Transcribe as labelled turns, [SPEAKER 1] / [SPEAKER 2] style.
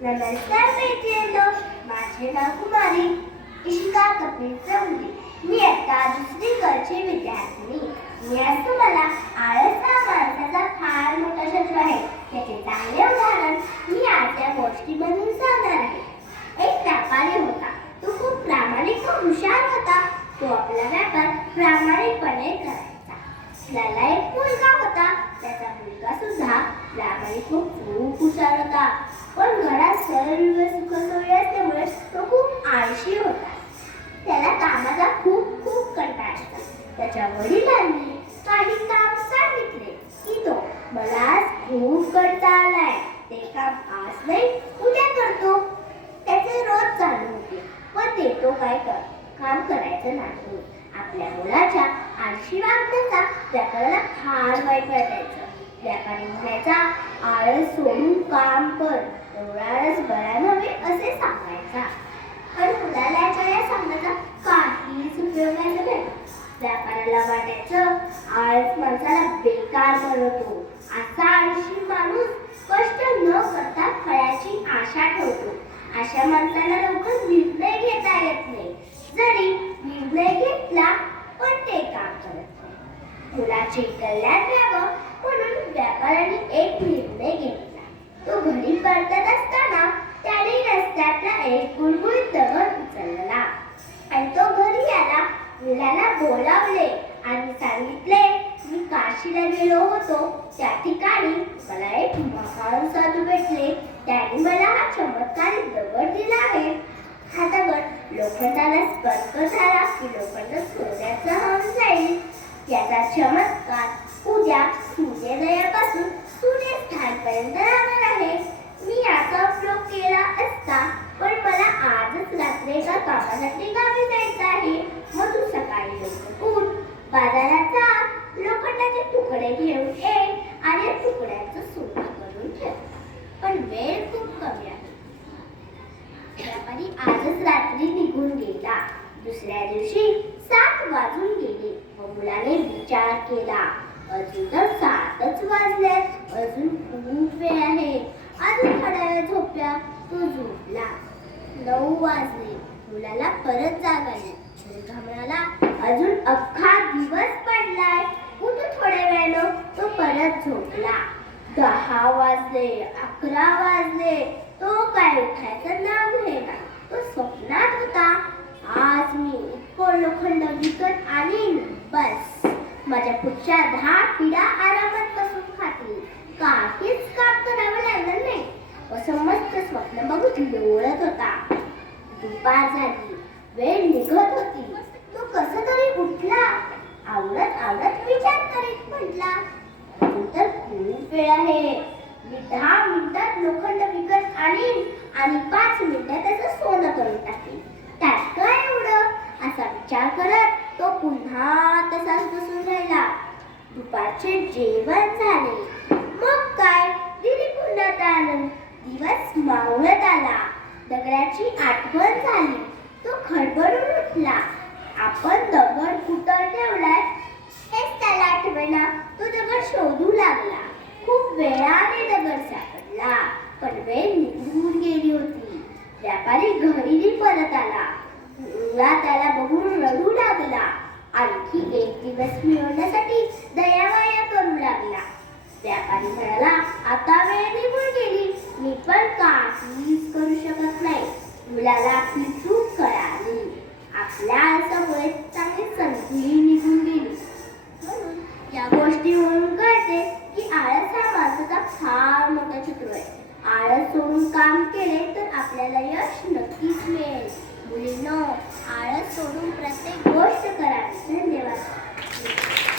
[SPEAKER 1] नमस्कार मैत्रिणींनो माझे नाव कुमारी. इशिका कपिल चौधरी मी आता दुसरी गळची विद्यार्थी मी आज तुम्हाला आळस हा माणसाचा फार मोठा शत्रू आहे. त्याचे चांगले उदाहरण मी आज या गोष्टीमधून सांगणार आहे. एक व्यापारी होता. तो खूप प्रामाणिक व हुशार होता. तो आपला व्यापार प्रामाणिकपणे करायचा. त्याला एक मुलगा होता. त्याचा मुलगा सुद्धा प्रामाणिक व खूप हुशार होता. पण घरात सर्व सुखसोयी असल्यामुळे तो खूप आळशी होता. त्याला कामाचा खूप खूप कंटाळा यायचा. त्याच्या वडिलांनी काही काम सांगितले की तो मला आज खूप करता आलाय. ते काम आज नाही उद्या करतो. त्याचे रोज चालू होते. पण ते तो काय कर काम करायचं नाही. आपल्या मुलाच्या आळशी वागण्याचा त्याला फार वाईट वाटायचं. व्यापारी म्हणायचा आळस सोडून काम कर. एवढाच बरा नव्हे असे सांगायचा. पण मुलाला या सांगण्याचा काहीच उपयोग नाही. झाला व्यापाऱ्याला वाटायचं आळस माणसाला बेकार बनवतो. असा आळशी माणूस कष्ट न करता फळाची आशा ठेवतो. अशा माणसाला लवकर निर्णय घेता येत नाही. जरी निर्णय घेतला पण ते काम करत नाही. मुलाचे कल्याण व्हावं म्हणून व्यापाऱ्याने एक निर्णय घेतला. तो घरी परतत असताना त्याने रस्त्यातला एक गुळगुळीत दगड उचलला आणि तो घरी आला. मुलाला बोलावले आणि सांगितले मी काशीला गेलो होतो. त्या ठिकाणी मला एक महान साधू भेटले. त्याने मला हा चमत्कारिक दगड दिला आहे. हा दगड लोखंडाला स्पर्श झाला की लोखंड सोन्याचं होऊन जाईल. याचा चमत्कार उद्या सूर्योदयापासून सूर्यस्थानपर्यंत राहणार आहे मी याचा उपयोग केला असता पण मला आजच रात्री एका कामासाठी गावी जायचं आहे. मग तू सकाळी लवकर उठ बाजारात जा लोखंडाचे तुकडे घेऊन ये आणि तुकड्याचं तुकड्यांचं सोनं करून ठेव. पण वेळ खूप कमी आहे. व्यापारी आजच रात्री निघून गेला. दुसऱ्या दिवशी सात वाजून गेले व मुलाने विचार केला. अजून तर सातच वाजल्यात अजून खूप वेळ आहे. अजून थोड्या वेळ झोपला तो झोपला. नऊ वाजले. मुलाला परत जाग आली मुलगा म्हणाला अजून अख्खा दिवस पडलाय. उठू थोड्या वेळानं तो परत झोपला. दहा वाजले. अकरा वाजले. तो काय उठायचं नाव घेणार तो स्वप्नात होता. आज मी इतकं लोखंड विकत आणीन. बस. माझ्या पुढच्या दहा पिढ्या आरामात बसून खातील. काहीच काम करावं लागणार नाही. असं मस्त स्वप्न बघून लोळत होता. दुपार झाली. वेळ निघत होती. तो कसा तरी उठला. आवडत आवडत विचार करीत म्हटला तर खूप वेळ आहे. मी दहा मिनिटात लोखंड विकत आणीन आणि पाच मिनिटात त्याचं सोनं करून टाकेन त्यात काय एवढं असा विचार करत तो पुन्हा तसाच बसून राहिला दुपारचे जेवण झाले. मग काय? दिली पुन्हा दिवस मावळत आला. दगडाची आठवण झाली. तो खडबडून उठला. आपण दगड कुठं ठेवलाय? हेच त्याला आठवेना. तो दगड शोधू लागला. खूप वेळाने दगड सापडला. पण वेळ निघून गेली होती. व्यापारी घरी परत आला. त्याला बघून रडू लागला. आणखी एक दिवस मिळवला दयामाया करू लागला व्यापारी म्हणाला आता वेळ निघून गेली. मी पण काहीच करू शकत नाही. मुलाला आपली चूक कळाली. आपल्या आळसामुळे चांगली संधी निघून गेली. म्हणून या गोष्टीवरून कळते की आळस हा माणसाचा फार मोठा चित्र आहे. आळस सोडून काम केले तर आपल्याला यश नक्कीच मिळेल. मुलीनं आळस